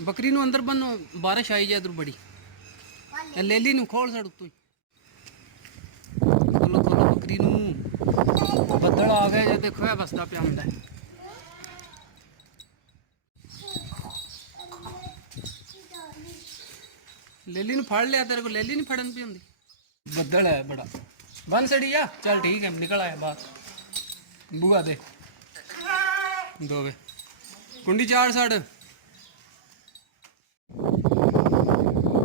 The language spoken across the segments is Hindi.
बकरी नू अंदर बनो, बारिश आई जाए इधर बड़ी। लेली नू खोल सड़ तू, खोलो खोलो बकरी नू। बदल आ गए जो, देखो है बसदा पिया मुंडा। लेली नू फड़ लिया, तेरे को लेली नहीं फड़न पी होंगी। बदल है बड़ा, बन सड़ी आ, चल ठीक है निकल आया बाहर। बुआ दे दो वे कुंडी चार साढ़।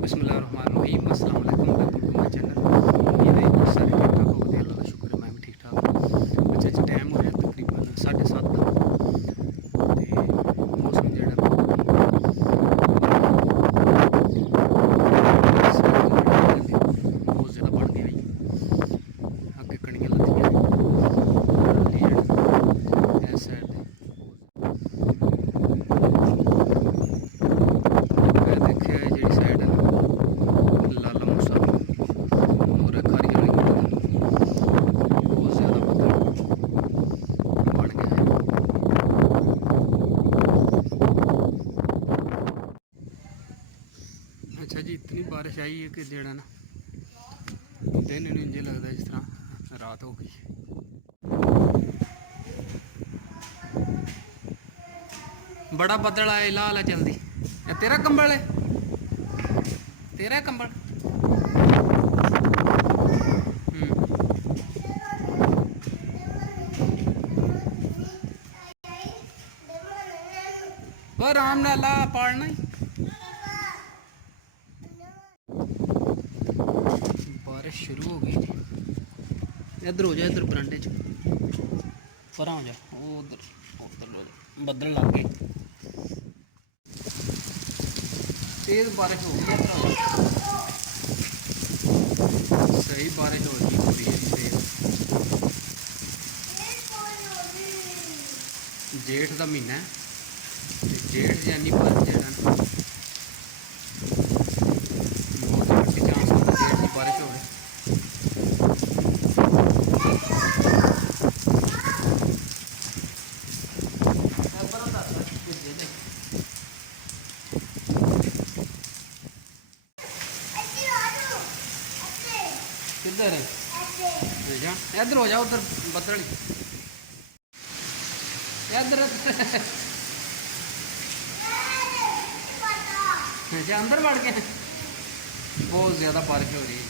बिस्मिल्लाहिर्रहमानिर्रहीम, अस्सलाम वालेकुम, वेलकम टू माय चैनल। उम्मीद है बहुत सारे ठीक ठाक होंगे, अल्लाह का शुक्र है मैं भी ठीक ठाक हूँ। अच्छा जी टाइम हो रहा तकरीबन 7:30 का, मौसम जो बहुत ज़्यादा बढ़ गया अगे कणियां लतियां इस साइड देखिए जी साइड लाला मूसा और खारी वाली बहुत ज़्यादा बदल बढ़ गया है। अच्छा जी इतनी बारिश आई है कि जेड़ा ना दिन इंजे लगता है जिस तरह रात हो गई। बड़ा बदल आया, ला ला जल्दी। तेरा कंबल है, तेरा कंबल। वो आराम ना ला पाड़ना ही। बारिश शुरू हो गई। इधर हो जा, इधर बरांडे च पर हो जा, वो उधर उधर हो जा। बदल लग गए, तेज बारिश हो गई है। सही बारिश हो रही है तेज। जेठ का महीना है, जेठ जानी बारिश जेड़ा बहुत घट चांस होता जेठ की बारिश हो रही। किधर है? इधर हो जाओ, उधर बदल इधर। अच्छा अंदर बढ़ गए, बहुत ज़्यादा बारिश हो रही है।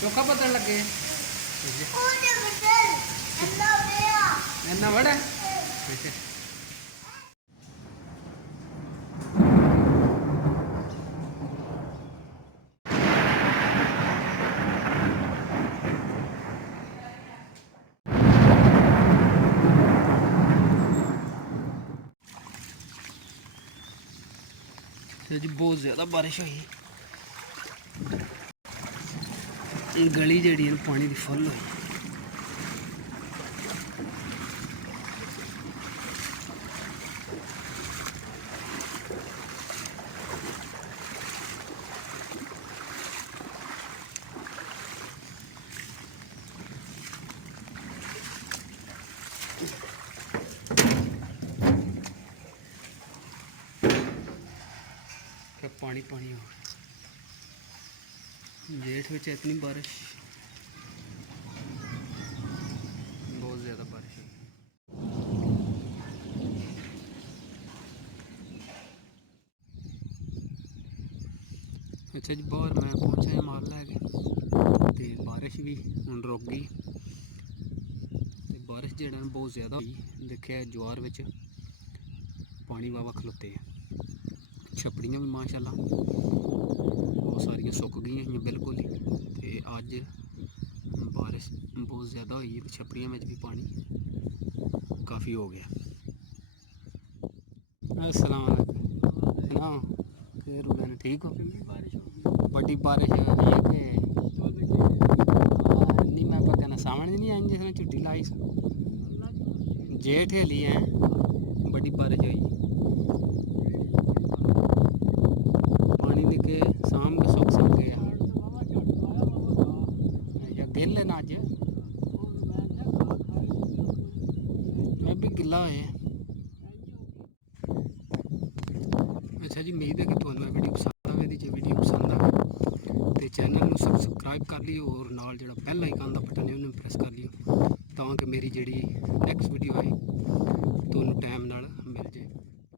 चौखा बदल लगे इन्ना बड़ा। अच्छा जी बहुत ज़्यादा बारिश हुई, गली जी पानी की फुल हुई। क्या पानी पानी हो गया जेठ में, इतनी बारिश, बहुत ज़्यादा बारिश है। अच्छा जी बाहर मैं पहुंचा माल लैके, तो बारिश भी हुण रुक गई। बारिश जेड़ा बहुत ज़्यादा हुई, देखिए ज्वार विच पानी वावा खलोते हैं। छपड़ियाँ भी माशाल्लाह बहुत सारियां सुक गई हैं बिल्कुल ही। तो अज बारिश बहुत ज़्यादा हुई, छपड़ियाँ में भी पानी काफ़ी हो गया। अस्सलाम वालेकुम, हाँ ठीक हो? बड़ी बारिश है कि नहीं, मैं कहना सावन नहीं आई जिसने छुट्टी लाई जेठ हेली है, बड़ी बारिश हुई। पानी निके शाम के सुख सक गया या गिल ना अज ਮੈਂ ਵੀ ਗਿੱਲਾ ਹੋਇਆ। ਅੱਛਾ ਜੀ, ਉਮੀਦ ਹੈ ਕਿ ਤੁਹਾਨੂੰ ਇਹ ਵੀਡੀਓ ਪਸੰਦ ਆਵੇਗੀ। ਜੇ ਵੀਡੀਓ ਪਸੰਦ ਆਵੇ ਤੇ ਚੈਨਲ ਨੂੰ ਸਬਸਕ੍ਰਾਈਬ ਕਰ ਲਿਓ ਔਰ ਨਾਲ ਜਿਹੜਾ ਬੈਲ ਆਈਕਨ ਦਾ ਬਟਨ ਹੈ ਉਹਨੂੰ ਪ੍ਰੈਸ ਕਰ ਲਿਓ ਤਾਂ ਕਿ ਮੇਰੀ ਜਿਹੜੀ ਨੈਕਸਟ ਵੀਡੀਓ ਆਏ ਤੁਹਾਨੂੰ ਟਾਈਮ ਨਾਲ ਮਿਲ ਜੇ।